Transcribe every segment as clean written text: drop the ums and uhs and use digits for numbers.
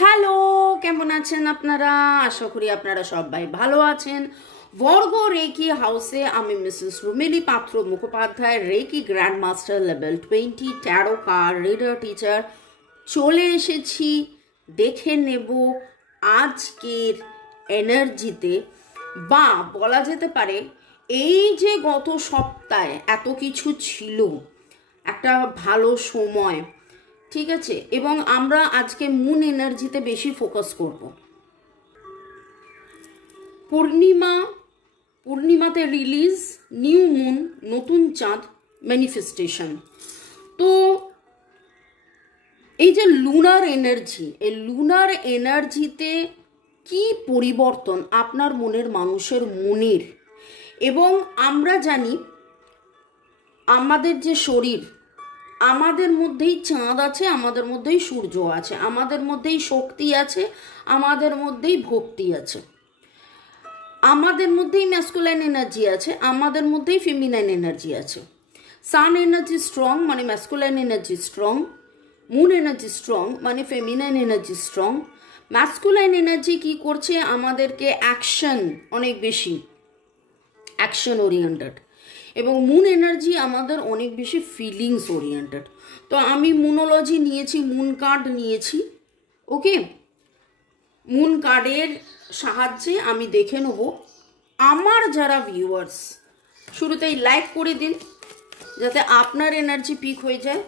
Hello, কেমন আছেন আপনারা? আশা করি আপনারা সবাই ভালো আছেন। বর্গ রেকি হাউসে আমি Mrs Rumili Patra Mukhopadhyay, reiki grand master level 20 tarot card reader teacher চলে এসেছি। দেখে নেব আজকের এনার্জিতে, বা বলা যেতে পারে এই যে গত সপ্তাহে এত কিছু ছিল, একটা ভালো সময়, ঠিক আছে, এবং আমরা আজকে মুন এনার্জিতে বেশি ফোকাস করব। পূর্ণিমাতে রিলিজ, নিউ মুন, নতুন চাঁদ, ম্যানিফেস্টেশন। তো এই যে লুনার এনার্জি, এই লুনার এনার্জিতে কি পরিবর্তন আপনার মনের মানুষের মনের, এবং আমরা জানি আমাদের যে শরীর, আমাদের মধ্যেই চাঁদ আছে, আমাদের মধ্যেই সূর্য আছে, আমাদের মধ্যেই শক্তি আছে, আমাদের মধ্যেই ভক্তি আছে, আমাদের মধ্যেই ম্যাসকুলাইন এনার্জি আছে, আমাদের মধ্যেই ফেমিনাইন এনার্জি আছে। সান এনার্জি স্ট্রং মানে masculine energy strong, moon energy strong মানে feminine energy strong. Masculine energy কি করছে? আমাদেরকে অ্যাকশন, অনেক বেশি অ্যাকশন ওরিয়েন্টেড, এবং মুন এনার্জি আমাদের অনেক বেশি ফিলিংস ওরিয়েন্টেড। তো আমি মুনোলজি নিয়েছি, মুন কার্ড নিয়েছি। ওকে, মুন কার্ডের সাহায্যে আমি দেখে নেব আমার যারা ভিউয়ার্স, শুরুতেই লাইক করে দিন যাতে আপনার এনার্জি পিক হয়ে যায়।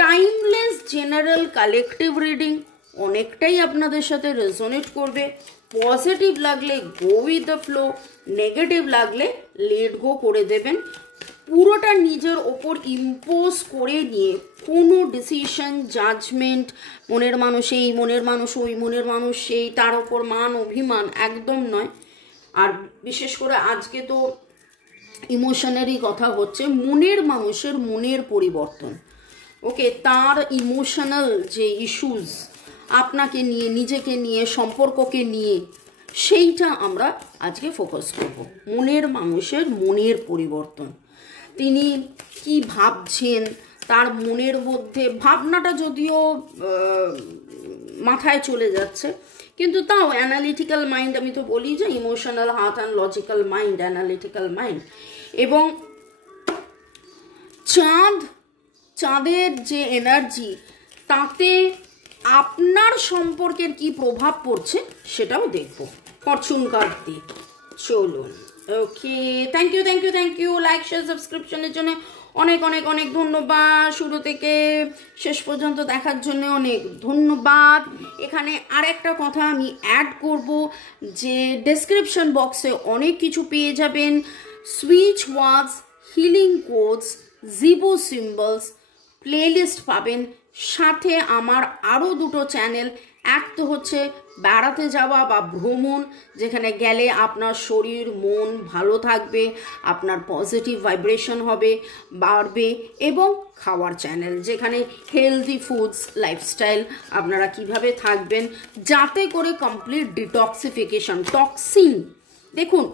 টাইমলেস জেনারেল কালেকটিভ রিডিং অনেকটাই আপনাদের সাথে রেজোনেট করবে। পজিটিভ লাগলে go with the flow, negative লাগলে লেট গো করে দেবেন। পুরোটা নিজের ওপর ইম্পোজ করে নিয়ে কোনো ডিসিশন, জাজমেন্ট, মনের মানুষ এই, মনের মানুষ ওই, মনের মানুষ সেই, তার ওপর মান অভিমান একদম নয়। আর বিশেষ করে আজকে তো ইমোশনেরই কথা হচ্ছে, মনের মানুষের মনের পরিবর্তন। ওকে, তার ইমোশনাল যে ইস্যুজ আপনাকে নিয়ে, নিজেকে নিয়ে, সম্পর্ককে নিয়ে, সেইটা আমরা আজকে ফোকাস করব। মনের মানুষের মনের পরিবর্তন, তিনি কি ভাবছেন, তার মনের মধ্যে ভাবনাটা যদিও মাথায় চলে যাচ্ছে, কিন্তু তাও অ্যানালিটিক্যাল মাইন্ড, আমি তো বলি যে emotional heart and logical mind, analytical mind. এবং চাঁদের যে এনার্জি, তাতে আপনার সম্পর্কের কি প্রভাব পড়ছে সেটাও দেখব ফরচুন কার্ড দিয়ে। চলুন। ওকে, থ্যাংক ইউ লাইক, শেয়ার, সাবস্ক্রিপশনের জন্য অনেক অনেক অনেক ধন্যবাদ। শুরু থেকে শেষ পর্যন্ত দেখার জন্য অনেক ধন্যবাদ। এখানে আরেকটা কথা আমি অ্যাড করব যে ডেসক্রিপশন বক্সে অনেক কিছু পেয়ে যাবেন। সুইচ ওয়ার্ডস, হিলিং কোডস, জিবো সিম্বলস, প্লেলিস্ট পাবেন। সাথে আমার আরও দুটো চ্যানেল, এক তো হচ্ছে বেড়াতে যাওয়া বা ভ্রমণ, যেখানে গেলে আপনার শরীর মন ভালো থাকবে, আপনার পজিটিভ ভাইব্রেশন হবে, বাড়বে, এবং খাওয়ার চ্যানেল, যেখানে হেলদি ফুডস, লাইফস্টাইল, আপনারা কিভাবে থাকবেন যাতে করে কমপ্লিট ডিটক্সিফিকেশন, টক্সিন। দেখুন,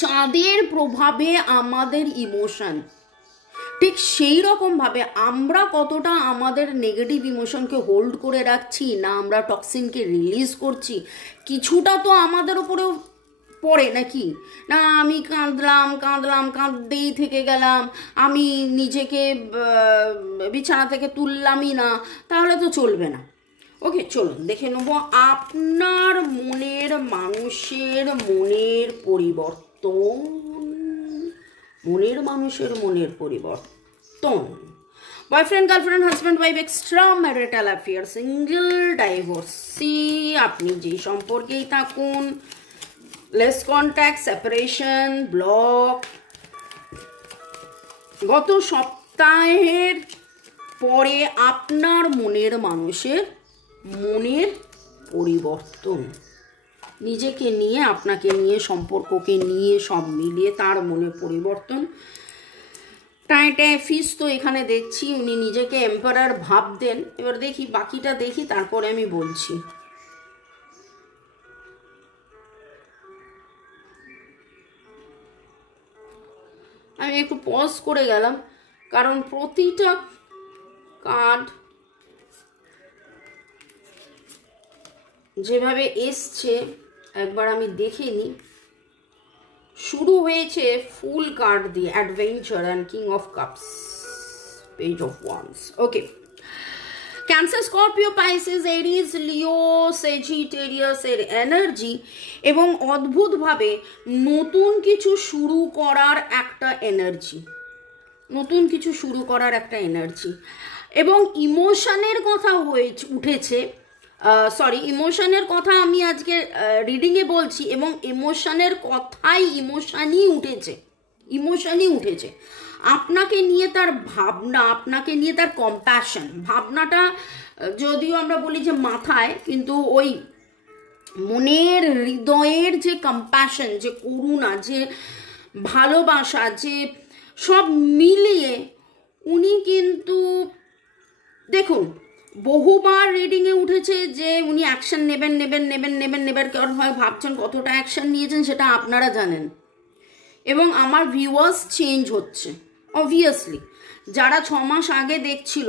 চাঁদের প্রভাবে আমাদের ইমোশন, ঠিক সেই রকমভাবে আমরা কতটা আমাদের নেগেটিভ ইমোশনকে হোল্ড করে রাখছি, না আমরা টক্সিনকে রিলিজ করছি, কিছুটা তো আমাদের উপরেও পড়ে নাকি? না আমি কাঁদতেই থেকে গেলাম, আমি নিজেকে বিছানা থেকে তুললামই না, তাহলে তো চলবে না। ওকে, চলুন দেখে নেব আপনার মনের মানুষের মনের পরিবর্তন। মনের মানুষের মনের পরিবর্তন, boyfriend, girlfriend, husband, wife, extra marital affair, single, divorcee, আপনি যেই সম্পর্কেই থাকুন, লেস কন্ট্যাক্ট, সেপারেশন, ব্লক, গত সপ্তাহের পরে আপনার মনের মানুষের মনের পরিবর্তন, নিজেকে নিয়ে, আপনাকে নিয়ে, সম্পর্ককে নিয়ে, সব মিলিয়ে তার মনে পরিবর্তন। টায় ফিস তো এখানে দেখছি উনি নিজেকে এম্পারার ভাবতেন। এবার দেখি বাকিটা, দেখি তারপরে আমি বলছি। আমি একটু পজ করে গেলাম, কারণ প্রতিটা কার্ড যেভাবে এসছে একবার আমি দেখে নিই। শুরু হয়েছে ফুল কার্ড দিয়ে, adventure and king of cups, page of wands. Okay, Cancer, Scorpio, Pisces, Aries, Leo, Sagittarius এর এনার্জি এবং অদ্ভুতভাবে নতুন কিছু শুরু করার একটা এনার্জি, নতুন কিছু শুরু করার একটা এনার্জি এবং ইমোশনের কথা উঠেছে। সরি, ইমোশনের কথা আমি আজকে রিডিংয়ে বলছি এবং ইমোশনের কথাই ইমোশনই উঠেছে। আপনাকে নিয়ে তার ভাবনা, আপনাকে নিয়ে তার কম্প্যাশন, ভাবনাটা যদিও আমরা বলি যে মাথায়, কিন্তু ওই মনের হৃদয়ের যে কম্প্যাশন, যে করুণা, যে ভালোবাসা, যে সব মিলিয়ে উনি কিন্তু দেখুন বহুবার রিডিংয়ে উঠেছে যে উনি অ্যাকশন নেবেন, কারণ হয় ভাবছেন কতটা অ্যাকশন নিয়েছেন সেটা আপনারা জানেন। এবং আমার ভিউয়ার্স চেঞ্জ হচ্ছে অবভিয়াসলি। যারা 6 মাস আগে দেখছিল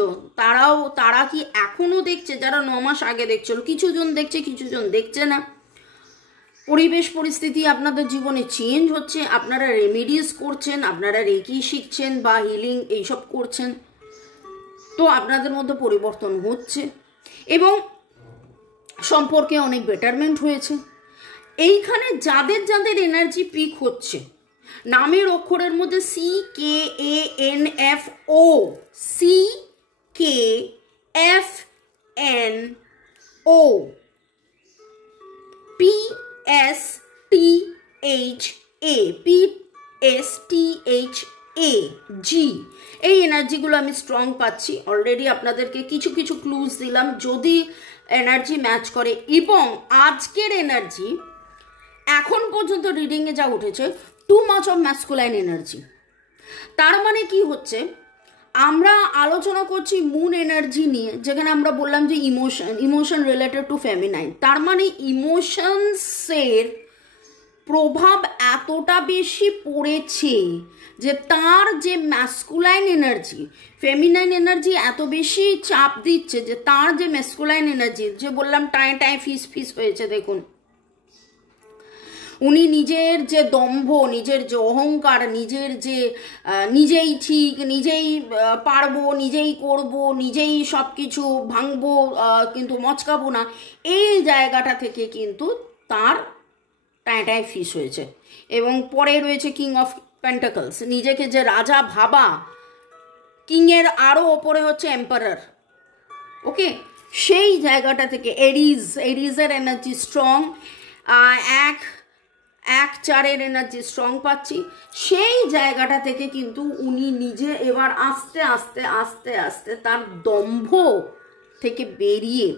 তারা কি এখনও দেখছে? যারা 9 মাস আগে দেখছিল, কিছুজন দেখছে, কিছুজন দেখছে না। পরিবেশ পরিস্থিতি আপনাদের জীবনে চেঞ্জ হচ্ছে, আপনারা রেমেডিস করছেন, আপনারা রেকি শিখছেন বা হিলিং এইসব করছেন, তো আপনাদের মধ্যে পরিবর্তন হচ্ছে এবং সম্পর্কে অনেক বেটারমেন্ট হয়েছে। এইখানে যাদের যাদের এনার্জি পিক হচ্ছে, নামের অক্ষরের মধ্যে CKANFO, CKFNO, PSTHA, এই এনার্জিগুলো আমি স্ট্রং পাচ্ছি। অলরেডি আপনাদেরকে কিছু কিছু ক্লুজ দিলাম যদি এনার্জি ম্যাচ করে। এবং আজকের এনার্জি এখন পর্যন্ত রিডিংয়ে যা উঠেছে, too much of masculine energy. তার মানে কি হচ্ছে, আমরা আলোচনা করছি মুন এনার্জি নিয়ে, যেখানে আমরা বললাম যে ইমোশন রিলেটেড টু ফেমিনাইন। তার মানে ইমোশনসের প্রভাব এতটা বেশি পড়েছে যে তার যে ম্যাসকুলাইন এনার্জি, ফেমিনাইন এনার্জি এত বেশি চাপ দিচ্ছে যে তার যে ম্যাসকুলাইন এনার্জি, যে বললাম টায় ফিস হয়েছে। দেখুন উনি নিজের যে দম্ভ, নিজের যে অহংকার, নিজের যে নিজেই ঠিক, নিজেই পারবো, নিজেই করব, নিজেই সব কিছু ভাঙবো কিন্তু মচকাবো না, এই জায়গাটা থেকে কিন্তু তার টায় ফিস হয়েছে। এবং পরে রয়েছে কিং অফ পেন্টাকলস, নিজেকে যে রাজা ভাবা, কিংয়ের আরও ওপরে হচ্ছে এম্পারার। ওকে, সেই জায়গাটা থেকে এরিজের এনার্জি স্ট্রং, 1-4 এনার্জি স্ট্রং পাচ্ছি। সেই জায়গাটা থেকে কিন্তু উনি নিজে এবার আস্তে আস্তে আস্তে আস্তে তার দম্ভ থেকে বেরিয়ে,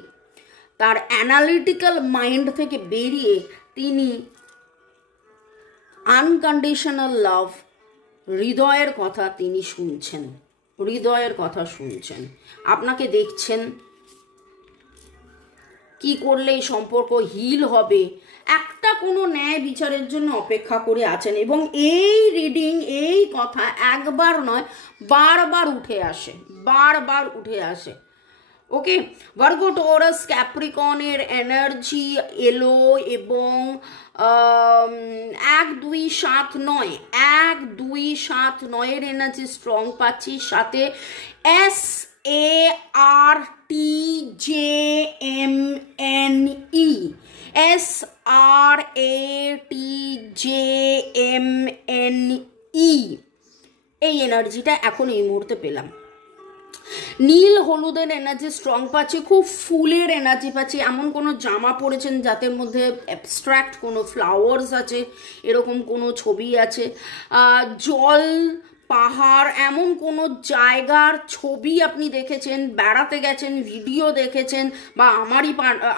তার অ্যানালিটিক্যাল মাইন্ড থেকে বেরিয়ে তিনি আনকন্ডিশনাল লাভ, হৃদয়ের কথা তিনি শুনছেন, হৃদয়ের কথা শুনছেন। আপনাকে দেখছেন কি করলে এই সম্পর্ক হিল হবে, একটা কোনো ন্যায় বিচারের জন্য অপেক্ষা করে আছেন। এবং এই রিডিং, এই কথা একবার নয় বারবার উঠে আসে। ওকে, ভার্গো, টরাস, ক্যাপ্রিকনের এনার্জি এলো এবং 1-2-7-9 এনার্জি স্ট্রং পাচ্ছি। সাথে SARTJMNE, এই এনার্জিটা এখন এই মুহূর্তে পেলাম। নীল হলুদের এনার্জি স্ট্রং পাচ্ছি, খুব ফুলের এনার্জি পাচ্ছি। এমন কোনো জামা পরেছেন যাদের মধ্যে অ্যাবস্ট্রাক্ট কোনো ফ্লাওয়ার্স আছে, এরকম কোনো ছবি আছে। জল, পাহাড়, এমন কোনো জায়গার ছবি আপনি দেখেছেন, বেড়াতে গেছেন, ভিডিও দেখেছেন, বা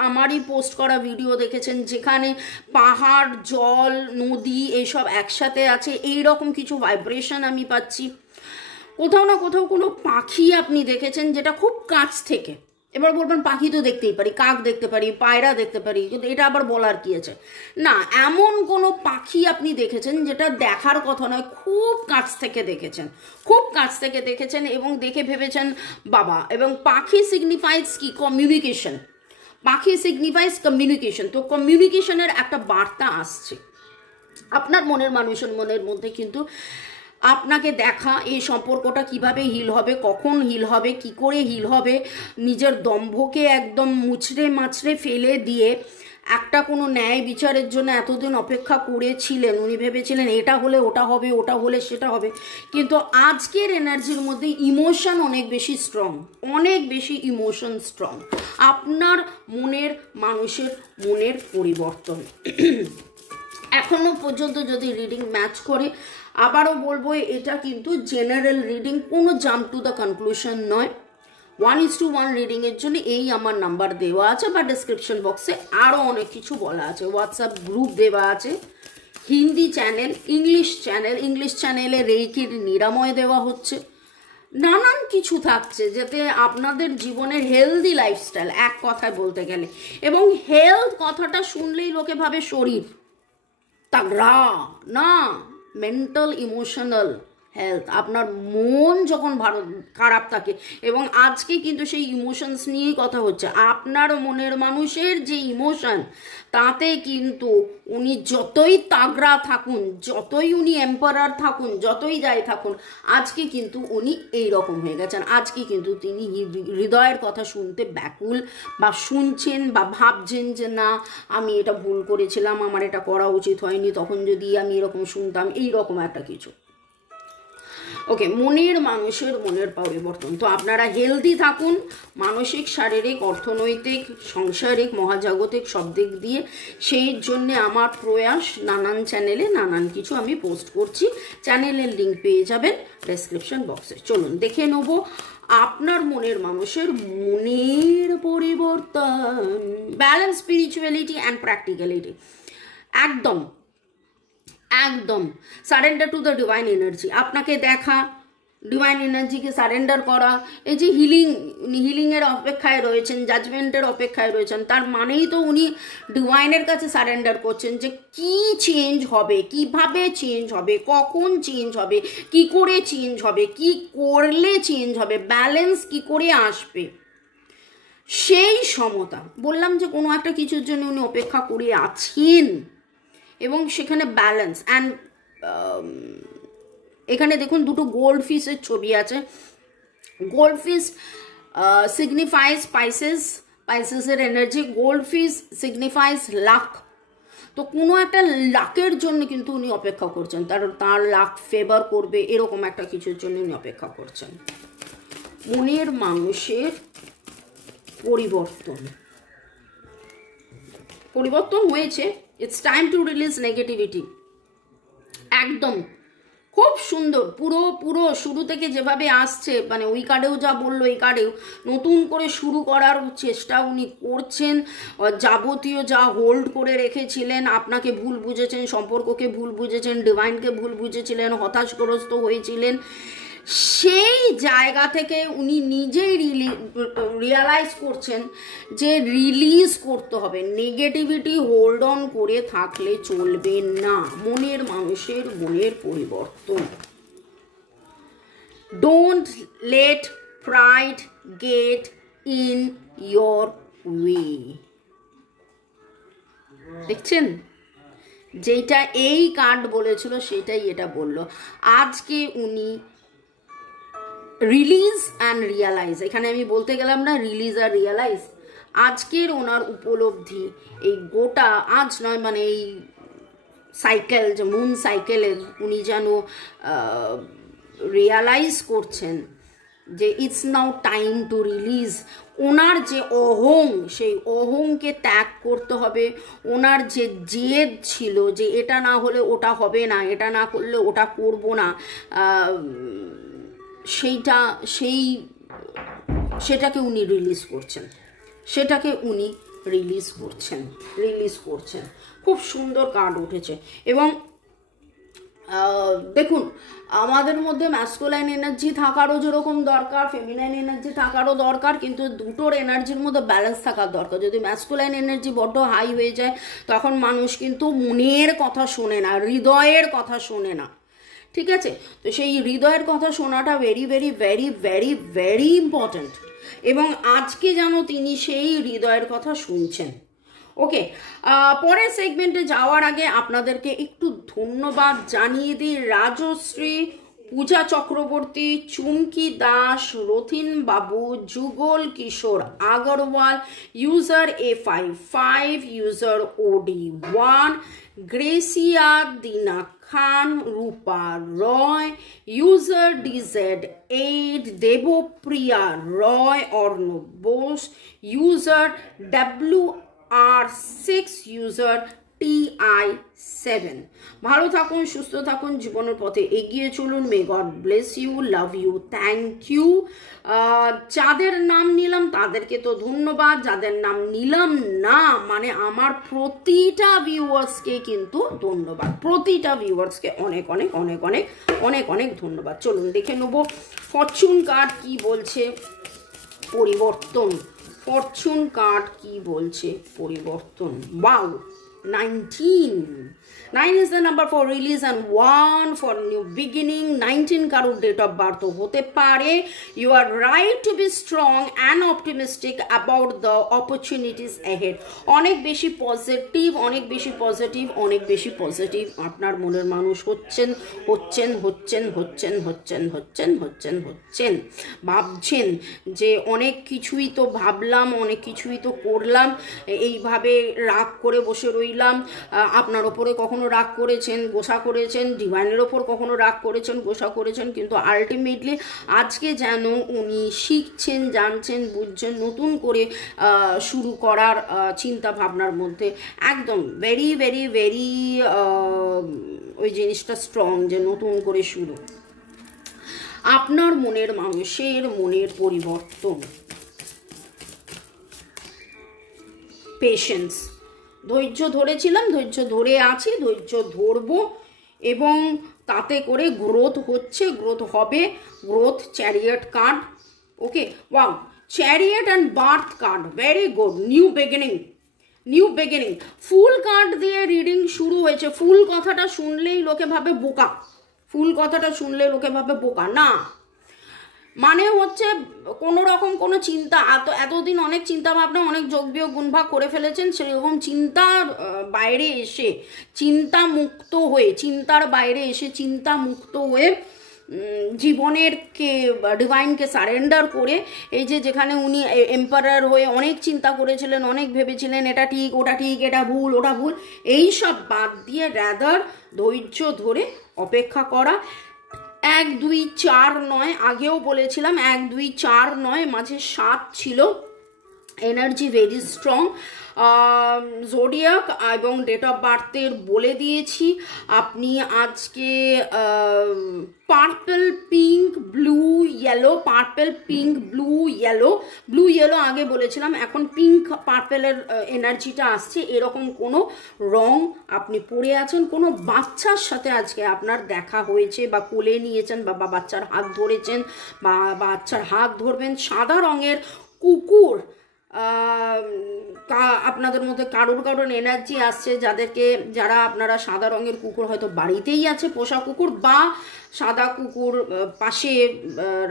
আমারই পোস্ট করা ভিডিও দেখেছেন যেখানে পাহাড়, জল, নদী এসব একসাথে আছে। এইরকম কিছু ভাইব্রেশন আমি পাচ্ছি। কোথাও না কোথাও কোনো পাখি আপনি দেখেছেন যেটা খুব কাছ থেকে, এবার বলবেন পাখি তো দেখতেই পারি, কাক দেখতে পারি, পায়রা দেখতে পারি, কিন্তু এটা আবার বলার কি আছে? না, এমন কোনো পাখি আপনি দেখেছেন যেটা দেখার কথা নয়, খুব কাছ থেকে দেখেছেন এবং দেখে ভেবেছেন বাবা। এবং পাখি সিগনিফাইজ কি? কমিউনিকেশন। পাখি সিগনিফাইজ কমিউনিকেশন, তো কমিউনিকেশনের একটা বার্তা আসছে আপনার মনের মানুষের মনের মধ্যে। কিন্তু আপনাকে দেখা, এই সম্পর্কটা কিভাবে হিল হবে, কখন হিল হবে, কি করে হিল হবে, নিজের দম্ভকে একদম মুচড়ে মাছড়ে ফেলে দিয়ে একটা কোনো ন্যায় বিচারের জন্য এতদিন অপেক্ষা করেছিলেন। উনি ভেবেছিলেন এটা হলে ওটা হবে, ওটা হলে সেটা হবে, কিন্তু আজকের এনার্জির মধ্যে ইমোশন অনেক বেশি স্ট্রং, অনেক বেশি ইমোশন স্ট্রং। আপনার মনের মানুষের মনের পরিবর্তন এখনো পর্যন্ত যদি রিডিং ম্যাচ করে, আবারও বলবো এটা কিন্তু জেনারেল রিডিং, কোনো জাম্প টু দ্য কনক্লুশন নয়। 1:1 রিডিংয়ের জন্য এই আমার নাম্বার দেওয়া আছে, বা ডিসক্রিপশন বক্সে আরও অনেক কিছু বলা আছে। হোয়াটসঅ্যাপ গ্রুপ দেওয়া আছে, হিন্দি চ্যানেল, ইংলিশ চ্যানেলে রেইকির নিরাময় দেওয়া হচ্ছে, নানান কিছু থাকছে যাতে আপনাদের জীবনের হেলদি লাইফস্টাইল, এক কথায় বলতে গেলে। এবং হেলথ কথাটা শুনলেই লোকে ভাবে শরীর, তাগড়া না, মেন্টাল ইমোশনাল হেলথ। আপনার মন যখন খারাপ থাকে, এবং আজকে কিন্তু সেই ইমোশনস নিয়েই কথা হচ্ছে, আপনার মনের মানুষের যে ইমোশন, তাতে কিন্তু উনি যতই তাগড়া থাকুন, যতই উনি এম্পারার থাকুন, যতই যাই থাকুন, আজকে কিন্তু উনি এই রকম হয়ে গেছেন। আজকে কিন্তু তিনি হৃদয়ের কথা শুনতে ব্যাকুল, বা শুনছেন বা ভাবছেন যে না আমি এটা ভুল করেছিলাম, আমার এটা করা উচিত হয়নি, তখন যদি আমি এরকম শুনতাম, এই রকম একটা কিছু। ওকে, মনের মানুষের মনের পরিবর্তন। তো আপনারা হেলদি থাকুন, মানসিক, শারীরিক, অর্থনৈতিক, সাংসারিক, মহাজাগতিক সব দিক দিয়ে। সেই জন্যে আমার প্রয়াস, নানান চ্যানেলে নানান কিছু আমি পোস্ট করছি, চ্যানেলের লিঙ্ক পেয়ে যাবেন ডেসক্রিপশন বক্সে। চলুন দেখে নেব আপনার মনের মানুষের মনের পরিবর্তন। Balance, spirituality and practicality. একদম surrender to the divine energy. আপনাকে দেখা, ডিভাইন এনার্জিকে সারেন্ডার করা, এই যে হিলিংয়ের অপেক্ষায় রয়েছেন, জাজমেন্টের অপেক্ষায় রয়েছেন, তার মানেই তো উনি ডিভাইনের কাছে সারেন্ডার করছেন যে কি চেঞ্জ হবে, কিভাবে চেঞ্জ হবে, কখন চেঞ্জ হবে, কি করে চেঞ্জ হবে, কি করলে চেঞ্জ হবে, ব্যালেন্স কি করে আসবে, সেই সমতা। বললাম যে কোনো একটা কিছুর জন্য উনি অপেক্ষা করে আছেন, এবং সেখানে ব্যালেন্স। অ্যান্ড এখানে দেখুন দুটো গোল্ড ফিশের ছবি আছে। গোল্ড ফিশ সিগনিফাইজ স্পাইসেসের energy, gold fish signifies luck. তো কোনো একটা লাকের জন্য কিন্তু উনি অপেক্ষা করছেন, তার লাক ফেভার করবে, এরকম একটা কিছুর জন্য উনি অপেক্ষা করছেন। মনের মানুষের পরিবর্তন হয়েছে। It's time to release negativity. একদম খুব সুন্দর, পুরো শুরু থেকে যেভাবে আসছে, মানে ওই কার্ডেও যা বললো, এই কার্ডেও নতুন করে শুরু করার চেষ্টা উনি করছেন। যাবতীয় যা হোল্ড করে রেখেছিলেন, আপনাকে ভুল বুঝেছেন, সম্পর্ককে ভুল বুঝেছেন, ডিভাইনকে ভুল বুঝেছিলেন, হতাশগ্রস্ত হয়েছিলেন, সেই জায়গা থেকে উনি নিজেই রিয়ালাইজ করছেন যে রিলিজ করতে হবে। নেগেটিভিটি হোল্ড অন করে থাকলে চলবে না। মনের মানুষের মনের পরিবর্তন। Don't let pride get in your way. দেখছেন, যেটা এই কার্ড বলেছিল সেটাই এটা বলল। আজকে উনি রিলিজ অ্যান্ড রিয়ালাইজ, এখানে আমি বলতে গেলাম না রিলিজ আর রিয়ালাইজ, আজকের ওনার উপলব্ধি, এই গোটা আজ নয়, মানে এই সাইকেল, যে মুন সাইকেলের উনি যেন রিয়ালাইজ করছেন যে it's now time to release. ওনার যে অহং, সেই অহংকে ত্যাগ করতে হবে। ওনার যে জেদ ছিল যে এটা না হলে ওটা হবে না, এটা না করলে ওটা করব না, সেটাকে উনি রিলিজ করছেন। খুব সুন্দর কার্ড উঠেছে। এবং দেখুন, আমাদের মধ্যে ম্যাসকুলাইন এনার্জি থাকারও যেরকম দরকার, ফেমিনাইন এনার্জি থাকারও দরকার, কিন্তু দুটোর এনার্জির মধ্যে ব্যালেন্স থাকার দরকার। যদি ম্যাসকুলাইন এনার্জি বড্ড হাই হয়ে যায়, তখন মানুষ কিন্তু মনের কথা শোনে না, হৃদয়ের কথা শোনে না। ঠিক আছে, তো সেই হৃদয়ের কথা শোনাটা very very very very very important. এবং আজকে যেন তিনি সেই হৃদয়ের কথা শুনছেন। ওকে, পরের সেগমেন্টে যাওয়ার আগে আপনাদেরকে একটু ধন্যবাদ জানিয়ে দিই। রাজশ্রী, পূজা চক্রবর্তী, চুমকি Das, Rathin babu, Jugal Kishore Agarwal, user A55, user OD1, Gracia Dina Khan, Rupa Roy, user DZ8, Debapriya Roy, Arnab Bose, user WR6, user TI7। ভালো থাকুন, সুস্থ থাকুন, জীবনের পথে এগিয়ে চলুন। May God bless you, love you, thank you. যাদের নাম নিলাম তাদেরকে তো ধন্যবাদ, যাদের নাম নিলাম না মানে আমার প্রতিটা ভিউয়ার্সকে কিন্তু ধন্যবাদ, প্রতিটা ভিউয়ার্সকে অনেক অনেক অনেক অনেক অনেক অনেক ধন্যবাদ। চলুন দেখে নেব ফরচুন কার্ড কি বলছে। পরিবর্তন, ফরচুন কার্ড কি বলছে? পরিবর্তন। Wow, 19. 9 is the number for release and 1 for new beginning. 19 কারোর ডেট অফ বার্থ হতে পারে। You are right to be strong and optimistic about the opportunities ahead. অনেক বেশি পজিটিভ, অনেক বেশি পজিটিভ, অনেক বেশি পজিটিভ আপনার মনের মানুষ হচ্ছেন, হচ্ছেন, হচ্ছেন, হচ্ছেন, হচ্ছেন, হচ্ছেন, হচ্ছেন, হচ্ছেন। ভাবছেন যে অনেক কিছুই তো ভাবলাম, অনেক কিছুই তো করলাম, এইভাবে রাগ করে বসে রইলাম। আপনার ওপরে কখনো রাগ করেছেন, গোসা করেছেন, ডিভাইনের ওপর কখনো রাগ করেছেন, গোসা করেছেন, কিন্তু আলটিমেটলি আজকে যেন উনি শিখছেন, জানছেন, বুঝছেন, নতুন করে শুরু করার চিন্তা ভাবনার মধ্যে একদম ভেরি ভেরি ভেরি ওই জিনিসটা স্ট্রং যে নতুন করে শুরু। আপনার মনের মানুষের মনের পরিবর্তন, পেশেন্স, ধৈর্য ধরেছিলাম, ধৈর্য ধরে আছি, ধৈর্য ধরবো এবং তাতে করে গ্রোথ হচ্ছে, গ্রোথ হবে, growth. Chariot card, okay, wow, chariot and birth card, very good. New beginning, new beginning. Full card দিয়ে রিডিং শুরু হয়েছে। ফুল কথাটা শুনলেই লোকে ভাবে বোকা, ফুল কথাটা শুনলে লোকে ভাবে বোকা না, মানে হচ্ছে কোনো রকম কোনো চিন্তা, এতদিন অনেক চিন্তা ভাবনা, অনেক যোগ বিয়োগ গুণভাগ করে ফেলেছেন, সেরকম চিন্তার বাইরে এসে, চিন্তা মুক্ত হয়ে, চিন্তার বাইরে এসে চিন্তা মুক্ত হয়ে জীবনের কে ডিভাইনকে সারেন্ডার করে, এই যে যেখানে উনি এম্পারার হয়ে অনেক চিন্তা করেছিলেন, অনেক ভেবেছিলেন এটা ঠিক, ওটা ঠিক, এটা ভুল, ওটা ভুল, এই সব বাদ দিয়ে রাদার ধৈর্য ধরে অপেক্ষা করা। 1 2 4 নয়, আগেও বলেছিলাম 1 2 4 নয়, মাঝে 7 ছিল। Energy very strong. জোডিয়াক এবং ডেট অফ বার্থের বলে দিয়েছি। আপনি আজকে purple pink blue yellow, purple pink blue yellow, blue yellow আগে বলেছিলাম, এখন পিঙ্ক পার্পেলের এনার্জিটা আসছে। এরকম কোনো রং আপনি পরে আছেন, কোনো বাচ্চার সাথে আজকে আপনার দেখা হয়েছে বা কোলে নিয়েছেন বা বাচ্চার হাত ধরেছেন বা বাচ্চার হাত ধরবেন। সাদা রঙের কুকুর, আপনাদের মধ্যে কারোর কারোর এনার্জি আসছে, যারা আপনারা সাদা রঙের কুকুর হয়তো বাড়িতেই আছে, পোষা কুকুর বা সাদা কুকুর পাশে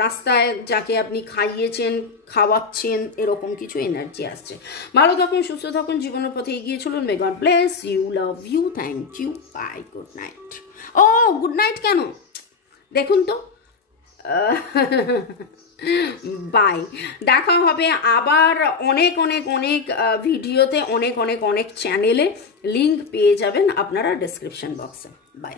রাস্তায় যাকে আপনি খাইয়েছেন, খাওয়াচ্ছেন, এরকম কিছু এনার্জি আসছে। ভালো থাকুন, সুস্থ থাকুন, জীবনের পথে এগিয়ে চলুন। May God bless you, love you, thank you, bye, good night. ও গুড নাইট কেন দেখুন তো, বাই। দেখা হবে আবার অনেক অনেক অনেক ভিডিওতে, অনেক অনেক অনেক চ্যানেলে। লিঙ্ক পেয়ে যাবেন আপনারা ডেসক্রিপশন বক্সে। বাই।